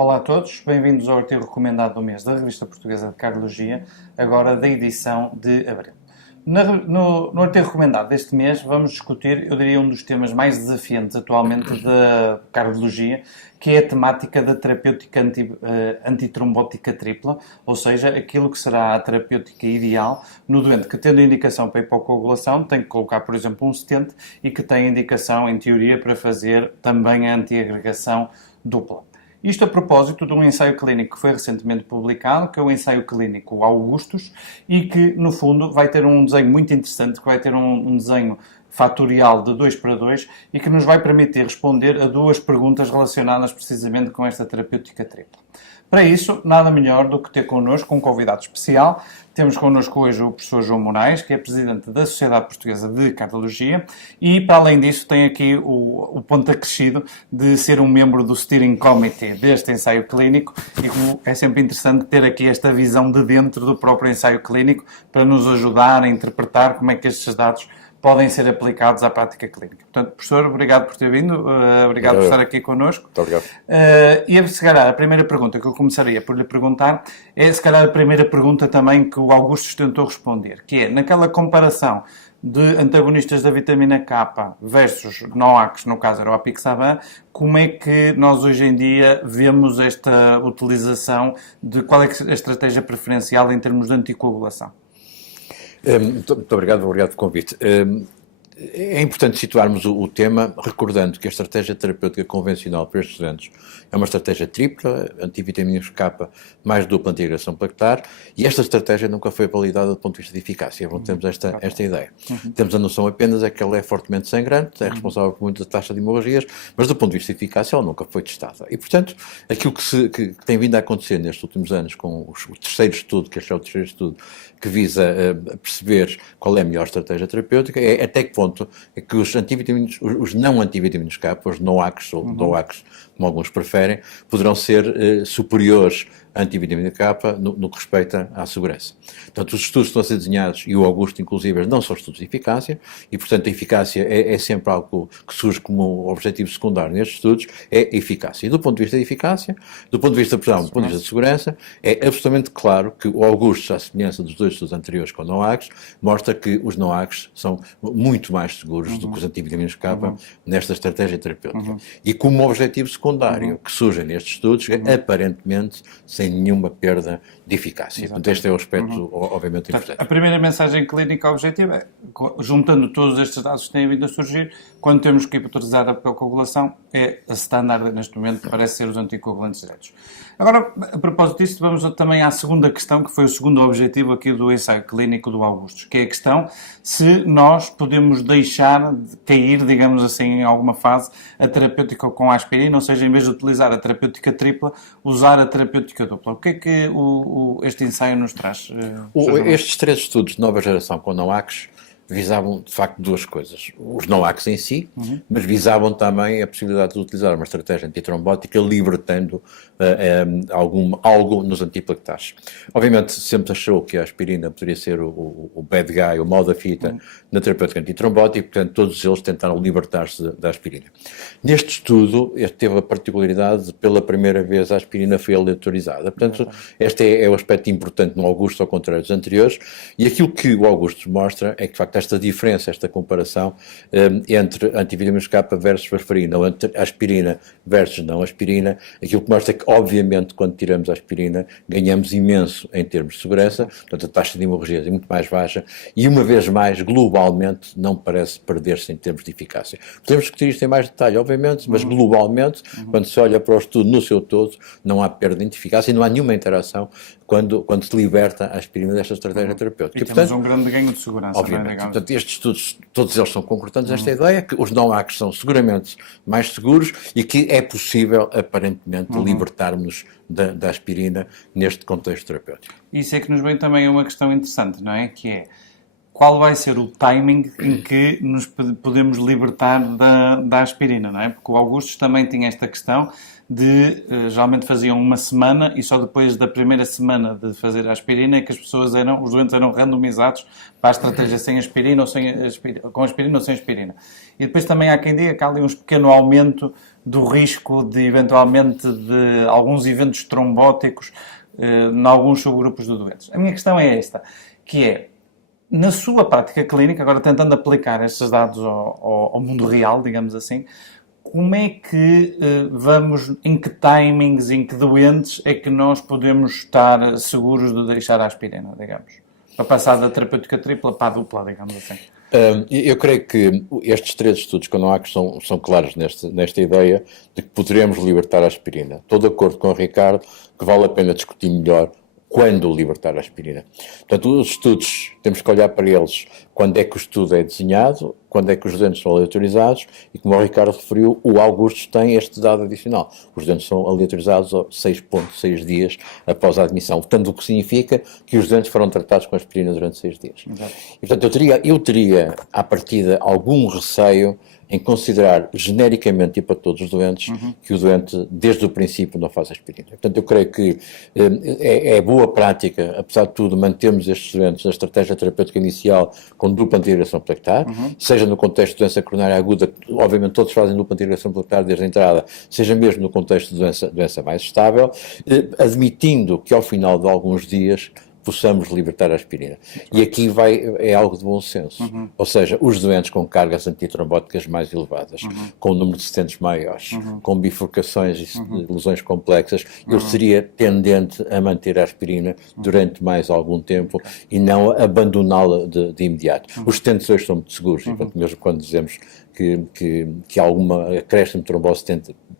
Olá a todos, bem-vindos ao artigo recomendado do mês da Revista Portuguesa de Cardiologia, agora da edição de abril. No artigo recomendado deste mês vamos discutir, eu diria, um dos temas mais desafiantes atualmente da cardiologia, que é a temática da terapêutica antitrombótica tripla, ou seja, aquilo que será a terapêutica ideal no doente que, tendo indicação para hipocoagulação, tem que colocar, por exemplo, um stent e que tem indicação, em teoria, para fazer também a antiagregação dupla. Isto a propósito de um ensaio clínico que foi recentemente publicado, que é o ensaio clínico Augustus, e que, no fundo, vai ter um desenho muito interessante, que vai ter um desenho fatorial de 2:2 e que nos vai permitir responder a duas perguntas relacionadas precisamente com esta terapêutica tripla. Para isso, nada melhor do que ter connosco um convidado especial. Temos connosco hoje o professor João Moraes, que é presidente da Sociedade Portuguesa de Cardiologia e, para além disso, tem aqui o ponto acrescido de ser um membro do Steering Committee deste ensaio clínico e é sempre interessante ter aqui esta visão de dentro do próprio ensaio clínico para nos ajudar a interpretar como é que estes dados podem ser aplicados à prática clínica. Portanto, professor, obrigado por ter vindo, obrigado por estar aqui connosco. Muito obrigado. E, se calhar, a primeira pergunta que eu começaria por lhe perguntar é, se calhar, a primeira pergunta também que o Augusto tentou responder, que é, naquela comparação de antagonistas da vitamina K versus NOACs, no caso era o Apixaban, como é que nós hoje em dia vemos esta utilização de qual é a estratégia preferencial em termos de anticoagulação? Muito obrigado pelo convite. É importante situarmos o tema, recordando que a estratégia terapêutica convencional para estes doentes é uma estratégia tripla, antivitaminas K mais dupla antiagregação plaquetar, e esta estratégia nunca foi validada do ponto de vista de eficácia. Não temos esta ideia. Temos a noção apenas é que ela é fortemente sangrante, é responsável por muita taxa de hemorragias, mas do ponto de vista de eficácia ela nunca foi testada. E, portanto, aquilo que tem vindo a acontecer nestes últimos anos com o terceiro estudo, que este é o terceiro estudo, que visa perceber qual é a melhor estratégia terapêutica, é até que ponto é que os não antivitaminos K, os NOACs ou DOACs, como alguns preferem, poderão ser superiores à antivitamina K no que respeita à segurança. Portanto, os estudos estão a ser desenhados, e o Augusto, inclusive, não são estudos de eficácia, e, portanto, a eficácia é sempre algo que surge como objetivo secundário nestes estudos, é a eficácia. E do ponto de vista da eficácia, do ponto de vista, do ponto de vista de segurança, é absolutamente claro que o Augusto, à semelhança dos dois estudos anteriores com NOACs, mostra que os NOACs são muito mais seguros do que os antivitaminos K nesta estratégia terapêutica. E como objetivo secundário que surge nestes estudos, aparentemente sem nenhuma perda de eficácia. Portanto, este é o aspecto, obviamente, importante. A primeira mensagem clínica objetiva é, juntando todos estes dados que têm vindo a surgir, quando temos que hipotetizar a coagulação, é a standard neste momento, parece ser os anticoagulantes diretos. Agora, a propósito disso, vamos também à segunda questão, que foi o segundo objetivo aqui do ensaio clínico do Augusto, que é a questão se nós podemos deixar de cair, digamos assim, em alguma fase, a terapêutica com a aspirina, ou seja, em vez de utilizar a terapêutica tripla, usar a terapêutica dupla. O que é que este ensaio nos traz? Estes três estudos de nova geração com NOACs visavam, de facto, duas coisas. Os NOACs em si, mas visavam também a possibilidade de utilizar uma estratégia antitrombótica libertando algo nos antiplaquetares. Obviamente, sempre achou que a aspirina poderia ser o bad guy, o mal da fita, na terapêutica antitrombótica, portanto, todos eles tentaram libertar-se da aspirina. Neste estudo, este teve a particularidade de, pela primeira vez, a aspirina foi aleatorizada. Portanto, este é o aspecto importante no Augusto, ao contrário dos anteriores, e aquilo que o Augusto mostra é que, de facto, esta diferença, esta comparação entre antivitaminas K versus varfarina, ou entre aspirina versus não aspirina, aquilo que mostra é que, obviamente, quando tiramos a aspirina, ganhamos imenso em termos de segurança, portanto, a taxa de hemorragia é muito mais baixa, e, uma vez mais, globalmente, não parece perder-se em termos de eficácia. Podemos discutir isto em mais detalhe, obviamente, mas, globalmente, quando se olha para o estudo no seu todo, não há perda de eficácia e não há nenhuma interação quando se liberta a aspirina desta estratégia terapêutica. E temos um grande ganho de segurança. Obviamente. Portanto, estes estudos, todos eles são concordantes nesta ideia, que os NOACs são seguramente mais seguros e que é possível, aparentemente, libertarmos da aspirina neste contexto terapêutico. Isso é que nos vem também uma questão interessante, não é? Que é, qual vai ser o timing em que nos podemos libertar da aspirina, não é? Porque o Augusto também tinha esta questão de, geralmente faziam uma semana e só depois da primeira semana de fazer a aspirina é que os doentes eram randomizados para a estratégia sem aspirina ou com aspirina ou sem aspirina. E depois também há quem diga que há ali um pequeno aumento do risco de, eventualmente, de alguns eventos trombóticos em alguns subgrupos de doentes. A minha questão é esta, que é, na sua prática clínica, agora tentando aplicar estes dados ao mundo real, digamos assim, como é que vamos, em que timings, em que doentes é que nós podemos estar seguros de deixar a aspirina, digamos? Para passar da terapêutica tripla para a dupla, digamos assim. Eu creio que estes 3 estudos que não há que são claros nesta ideia de que poderemos libertar a aspirina. Estou de acordo com o Ricardo que vale a pena discutir melhor quando libertar a aspirina. Portanto, os estudos, temos que olhar para eles quando é que o estudo é desenhado, quando é que os doentes são aleatorizados e, como o Ricardo referiu, o Augustus tem este dado adicional. Os doentes são aleatorizados 6,6 dias após a admissão, portanto, o que significa que os doentes foram tratados com aspirina durante 6 dias. Exato. E, portanto, eu teria, à partida, algum receio em considerar genericamente e para todos os doentes que o doente, desde o princípio, não faz aspirina. Portanto, eu creio que é boa prática, apesar de tudo, mantermos estes doentes na estratégia terapêutica inicial com dupla antiagregação plaquetar, seja no contexto de doença coronária aguda, obviamente todos fazem dupla antiagregação plaquetar desde a entrada, seja mesmo no contexto de doença mais estável, admitindo que ao final de alguns dias possamos libertar a aspirina. E aqui é algo de bom senso. Ou seja, os doentes com cargas antitrombóticas mais elevadas, com o número de stents maiores, com bifurcações e lesões complexas, eu seria tendente a manter a aspirina durante mais algum tempo e não abandoná-la de imediato. Os stents hoje são muito seguros, e portanto, mesmo quando dizemos que alguma acréscimo de trombose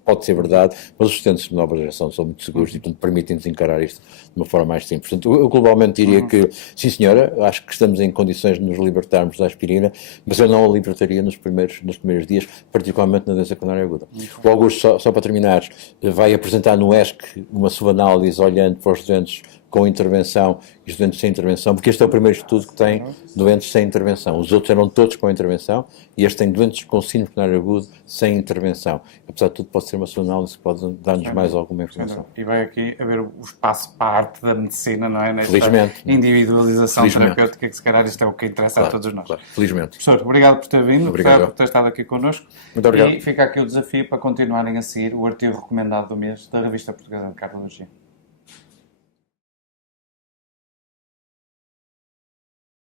pode ser verdade, mas os stents de nova geração são muito seguros e, portanto, permitem-nos encarar isto de uma forma mais simples. Portanto, eu globalmente diria que, sim senhora, acho que estamos em condições de nos libertarmos da aspirina, mas eu não a libertaria nos primeiros dias, particularmente na doença coronária aguda. O Augusto, só para terminar, vai apresentar no ESC uma subanálise olhando para os doentes com intervenção e os doentes sem intervenção, porque este é o primeiro estudo que tem doentes sem intervenção. Os outros eram todos com intervenção e este tem doentes com síndrome coronário agudo sem intervenção. Apesar de tudo, pode ser uma subanálise que pode dar-nos mais alguma informação. E vai aqui haver o espaço para a arte da medicina, não é? Nesta felizmente. Individualização terapêutica, que se calhar isto é o que interessa a todos nós. Claro, felizmente. Professor, obrigado por ter vindo, por ter estado aqui connosco. Muito obrigado. E fica aqui o desafio para continuarem a seguir o artigo recomendado do mês da Revista Portuguesa de Cardiologia.